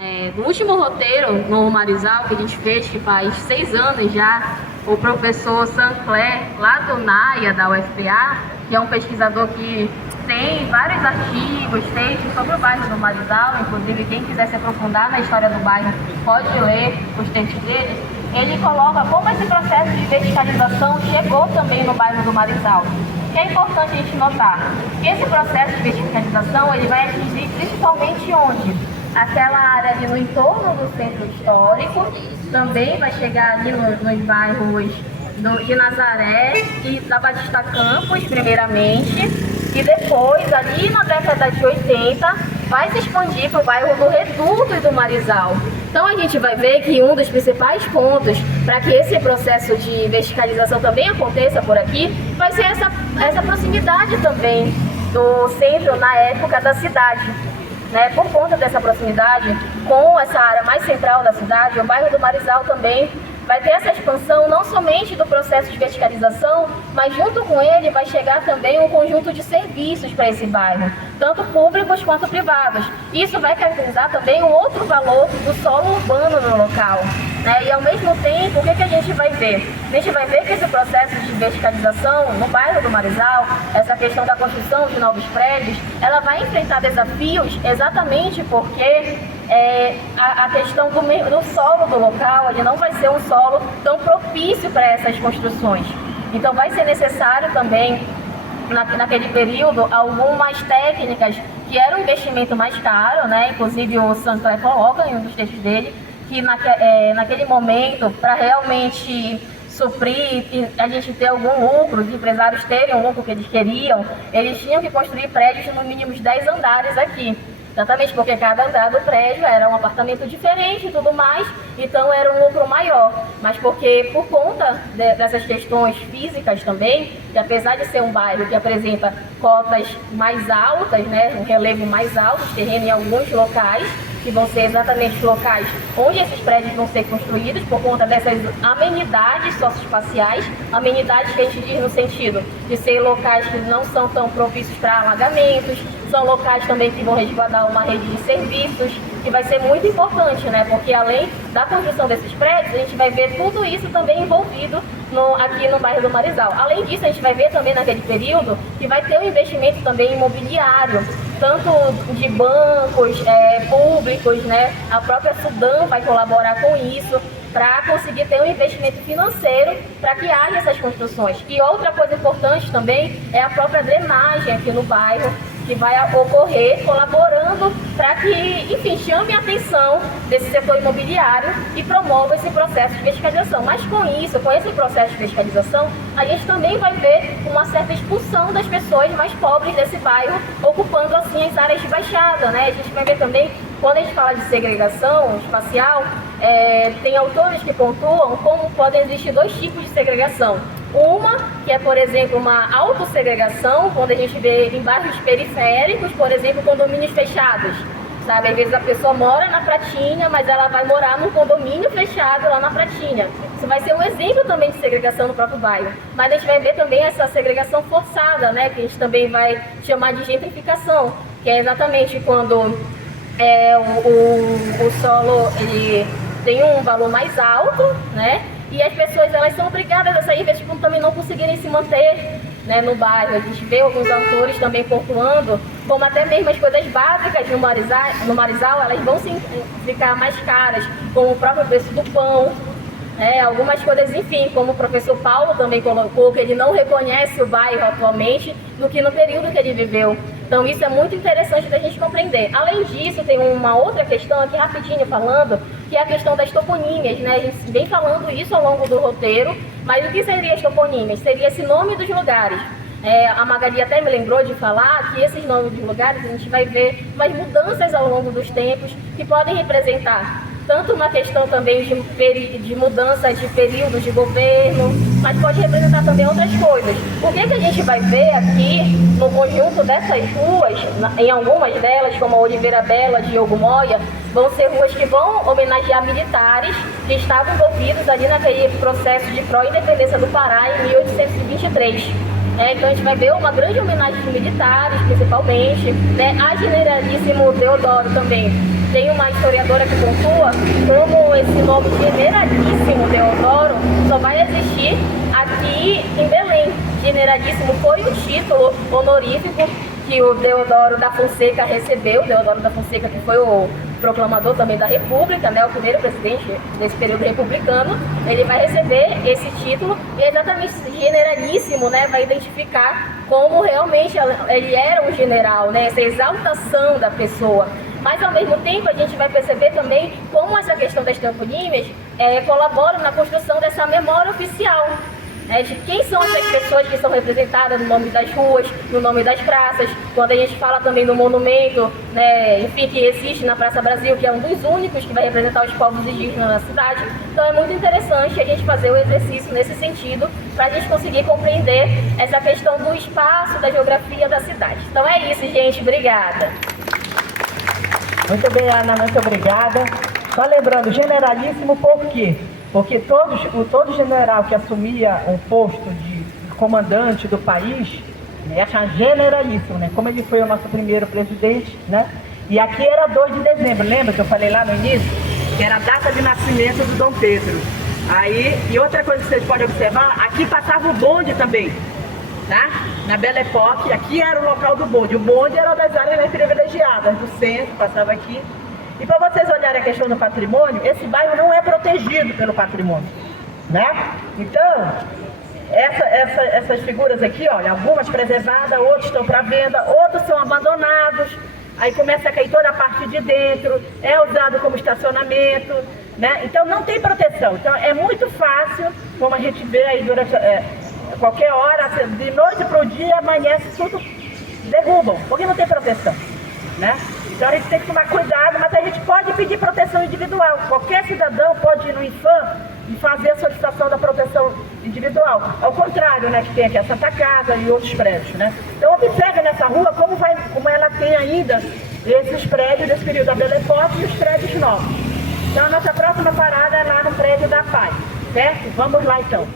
No último roteiro, no Marizal, que a gente fez, que faz 6 anos já, o professor Sancler, lá do NAIA, da UFPA, que é um pesquisador que tem vários artigos, textos sobre o bairro do Marizal, inclusive quem quiser se aprofundar na história do bairro pode ler os textos dele. Ele coloca como esse processo de verticalização chegou também no bairro do Marizal. O que é importante a gente notar? Que esse processo de verticalização ele vai atingir principalmente onde? Aquela área ali no entorno do centro histórico, também vai chegar ali nos bairros de Nazaré e da Batista Campos, primeiramente, e depois, ali na década de 80, vai se expandir para o bairro do Reduto e do Marizal. Então a gente vai ver que um dos principais pontos para que esse processo de verticalização também aconteça por aqui, vai ser essa proximidade também do centro na época da cidade. Por conta dessa proximidade com essa área mais central da cidade, o bairro do Marizal também vai ter essa expansão não somente do processo de verticalização, mas junto com ele vai chegar também um conjunto de serviços para esse bairro, tanto públicos quanto privados. Isso vai caracterizar também um outro valor do solo urbano no local. E ao mesmo tempo, o que a gente vai ver? A gente vai ver que esse processo de verticalização no bairro do Marizal, essa questão da construção de novos prédios, ela vai enfrentar desafios exatamente porque a questão do solo do local, ele não vai ser um solo tão propício para essas construções. Então vai ser necessário também, naquele período, algumas técnicas que era um investimento mais caro, inclusive o Sancler coloca em um dos textos dele, que naquele momento, para realmente suprir e a gente ter algum lucro, os empresários terem o lucro que eles queriam, eles tinham que construir prédios de no mínimo 10 andares aqui. Exatamente porque cada andar do prédio era um apartamento diferente e tudo mais, então era um lucro maior. Mas porque por conta dessas questões físicas também, que apesar de ser um bairro que apresenta cotas mais altas, um relevo mais alto, terreno em alguns locais, que vão ser exatamente os locais onde esses prédios vão ser construídos por conta dessas amenidades socioespaciais, amenidades que a gente diz no sentido de ser locais que não são tão propícios para alagamentos, são locais também que vão resguardar uma rede de serviços, que vai ser muito importante, porque além da construção desses prédios, a gente vai ver tudo isso também envolvido aqui no bairro do Marizal. Além disso, a gente vai ver também naquele período que vai ter um investimento também imobiliário, tanto de bancos públicos, a própria Sudan vai colaborar com isso, para conseguir ter um investimento financeiro para que haja essas construções. E outra coisa importante também é a própria drenagem aqui no bairro, que vai ocorrer colaborando para que, enfim, chame a atenção desse setor imobiliário e promova esse processo de verticalização. Mas com isso, com esse processo de verticalização, a gente também vai ver uma certa expulsão das pessoas mais pobres desse bairro, ocupando assim as áreas de baixada, A gente vai ver também, quando a gente fala de segregação espacial, tem autores que pontuam como podem existir 2 tipos de segregação. Uma, que é, por exemplo, uma autossegregação, quando a gente vê em bairros periféricos, por exemplo, condomínios fechados. Às vezes a pessoa mora na Pratinha, mas ela vai morar num condomínio fechado lá na Pratinha. Isso vai ser um exemplo também de segregação no próprio bairro. Mas a gente vai ver também essa segregação forçada, que a gente também vai chamar de gentrificação, que é exatamente quando o solo ele tem um valor mais alto, e as pessoas elas são obrigadas a sair, tipo, também não conseguirem se manter no bairro. A gente vê alguns autores também pontuando como até mesmo as coisas básicas no Marizal elas vão ficar mais caras, como o próprio preço do pão, algumas coisas, enfim, como o professor Paulo também colocou, que ele não reconhece o bairro atualmente do que no período que ele viveu. Então isso é muito interessante da gente compreender. Além disso, tem uma outra questão aqui rapidinho falando, que é a questão das toponímias, A gente vem falando isso ao longo do roteiro, mas o que seria as toponímias? Seria esse nome dos lugares. A Magali até me lembrou de falar que esses nomes dos lugares a gente vai ver umas mudanças ao longo dos tempos que podem representar tanto uma questão também de mudança de períodos de governo, mas pode representar também outras coisas. O que a gente vai ver aqui no conjunto dessas ruas, em algumas delas, como a Oliveira Bela, Diogo Moya, vão ser ruas que vão homenagear militares que estavam envolvidos ali naquele processo de pró-independência do Pará em 1823. Então a gente vai ver uma grande homenagem de militares, principalmente, a Generalíssimo Deodoro também. tem uma historiadora que pontua como esse nome Generalíssimo Deodoro só vai existir aqui em Belém. Generalíssimo foi um título honorífico que o Deodoro da Fonseca recebeu, Deodoro da Fonseca, que foi o proclamador também da República, né, o primeiro presidente desse período republicano. Ele vai receber esse título e exatamente Generalíssimo, né, vai identificar como realmente ele era um general, né, essa exaltação da pessoa. Mas ao mesmo tempo a gente vai perceber também como essa questão das toponímias colabora na construção dessa memória oficial, de quem são essas pessoas que são representadas no nome das ruas, no nome das praças. Quando a gente fala também do monumento, né, enfim, que existe na Praça Brasil, que é um dos únicos que vai representar os povos indígenas na cidade. Então é muito interessante a gente fazer o exercício nesse sentido, para a gente conseguir compreender essa questão do espaço, da geografia da cidade. Então é isso, gente. Obrigada. Muito bem, Ana, muito obrigada. Só lembrando, generalíssimo por quê? Porque todo general que assumia um posto de comandante do país, né, era generalíssimo, né? Como ele foi o nosso primeiro presidente, né? E aqui era 2 de dezembro, lembra que eu falei lá no início? Que era a data de nascimento do Dom Pedro. Aí, e outra coisa que vocês podem observar, aqui passava o bonde também, tá? Na Belle Époque, aqui era o local do bonde. O bonde era das áreas privilegiadas, do centro, passava aqui. E para vocês olharem a questão do patrimônio, esse bairro não é protegido pelo patrimônio, né? Então, essas figuras aqui, olha, algumas preservadas, outras estão para venda, outros são abandonados. Aí começa a cair toda a parte de dentro, é usado como estacionamento, né? Então não tem proteção. Então é muito fácil, como a gente vê aí durante qualquer hora, de noite para o dia, amanhece, tudo derrubam, porque não tem proteção, né? Então a gente tem que tomar cuidado, mas a gente pode pedir proteção individual. Qualquer cidadão pode ir no IFAM e fazer a solicitação da proteção individual. Ao contrário, né, que tem aqui a Santa Casa e outros prédios, né? Então observe nessa rua como ela tem ainda esses prédios desse período da Belle Époque e os prédios novos. Então a nossa próxima parada é lá no prédio da Paz, certo? Vamos lá então.